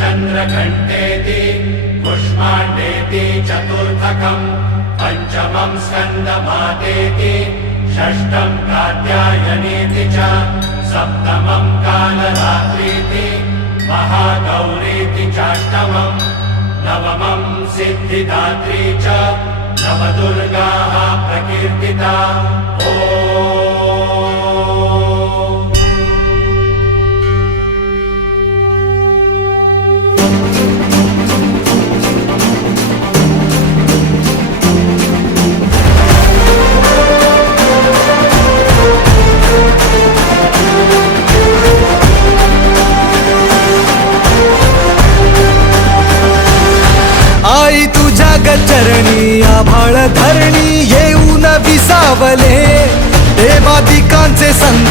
चन्द्रघण्टेति पुष्माण्डेति चतुर्थकम् पञ्चमम् स्कन्दमातेति षष्ठम् कात्यायनेति च सप्तमम् कालरात्रीति महागौरीति चाष्टमम् नवमम् सिद्धिदात्री च नवदुर्गाः प्रकीर्तिता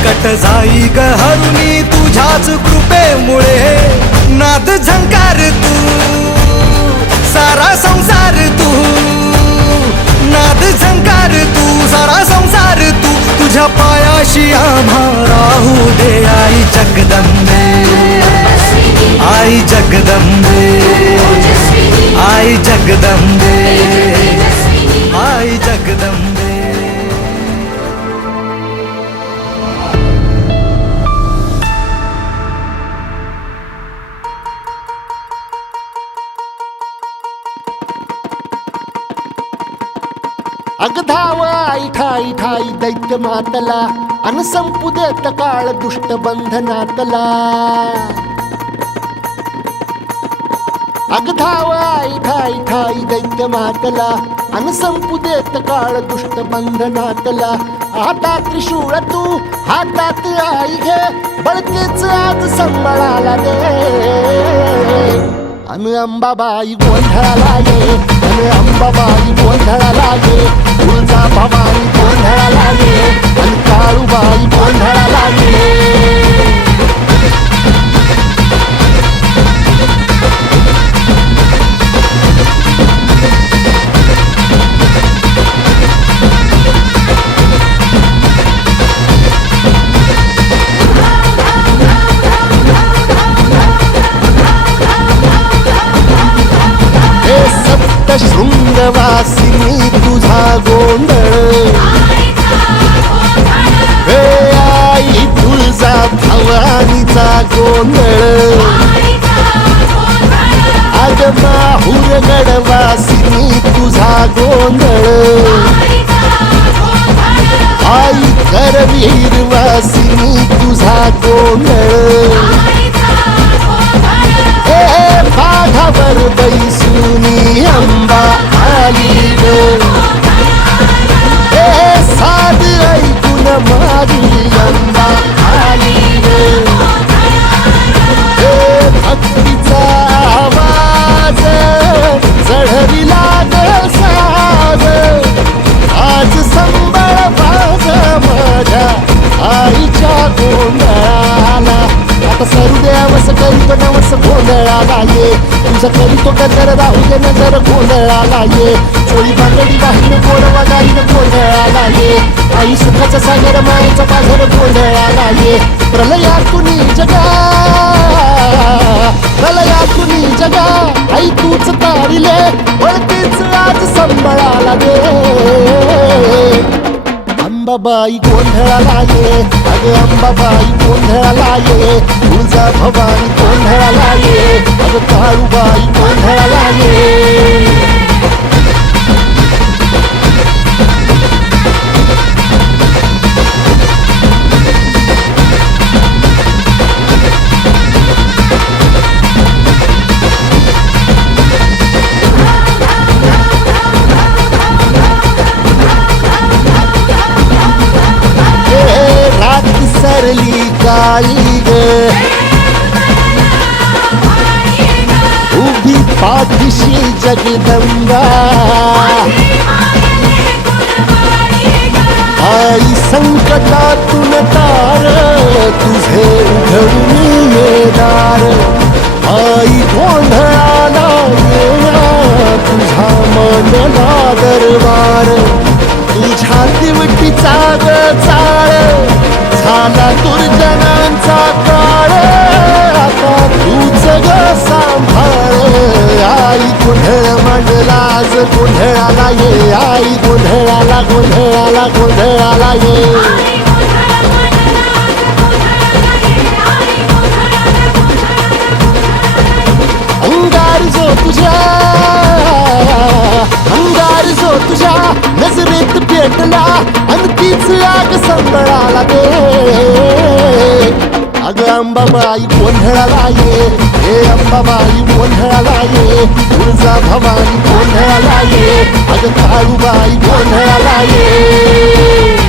प्रकट जाई ग हरुणी तुझ्याच कृपेमुळे. नाद झंकार तू सारा संसार तू. नाद झंकार तू सारा संसार तू. तुझ्या पायाशी आम्हा राहू दे आई जगदंबे. आई जगदंबे. अग धाव आई ठाई ठाई दैत्य मातला अन संपू देत काळ दुष्ट बंधनातला. अग धाव आई ठाई ठाई दैत्य मातला अन संपू देत काळ दुष्ट बंधनातला. आता त्रिशूळ तू हातात आई घे बळकेच आज संबळाला दे. अन अंबाबाई गोंधळाला ये अन अंबाबाई गोंधळाला ये तुळजा भवानी गोंधळाला ये अन काळूबाई गोंधळाला ये शृंगवासिनी तुझा गोंधळ. हे आई तुझा भवानीचा गोंधळ. अग माहुर गडवासिनी तुझा गोंधळ. आई करवीर वासिनी तुझा गोंधळ. हे बाघावर बैसुनी आली ग हे साध ऐकून माझी अंबा आली ग हे भक्तीचा आवाज चढविला ग साज आज संबळ बाज माझ्या आईच्या गोंधळाला आता सरू देवस करीतो नवस गोंधळाला ये तुझं करीतो गजर राहू दे नजर गोंधळाला ये. चोळी बांगडी बाहेर गोड गाईन गोंधळाला ये. आई सुखाचा सागर मायेचा पाझर गोंधळाला ये. प्रलयातून जगा. प्रलयातून जगा. आई तूच तारिले वळतीच आज संबळाला दे. अंबाबाई गोंधळाला ये. अगं अंबाबाई गोंधळाला ये. तुझा भवानी गोंधळाला ये. काळूबाई गोंधळाला ये ए, रात सरली काळी जगदंबा आई संकटातून तार तुझे उघडून येणार। आई गोंधळाला येणार तुझा मनला दरबार तुझ्या दिवटीचा ग झाला दुर्जनांचा काळ। अग गोंधळाला ये आई गोंधळाला गोंधळाला गोंधळाला ये. अंगार जो तुझ्या अंगार जो तुझ्या नजरेत पेटला आणि तीच आग संबळाला दे. अंबाबाई गोंधळाला ये हे अंबाबाई गोंधळाला ये तुळजा भवानी गोंधळाला ये अग काळूबाई गोंधळाला ये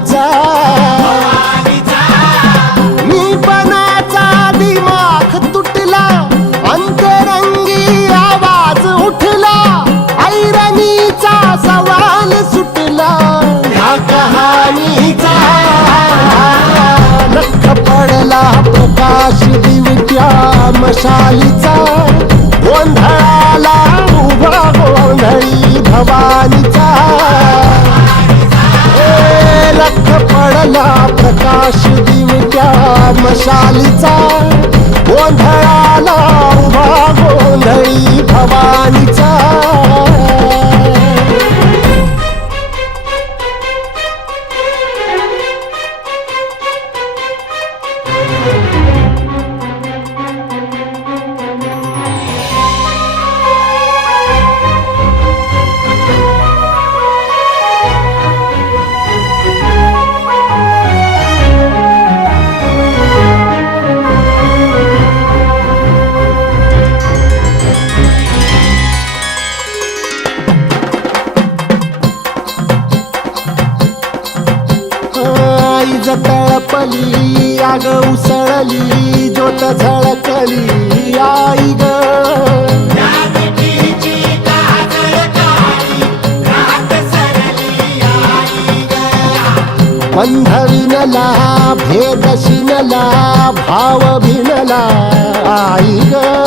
मशालीचा गोंधळाला जतळपली आग उसळली ज्योत झळकली आई ग. बंधविनला भेद शिनला भाव भिनला आई ग.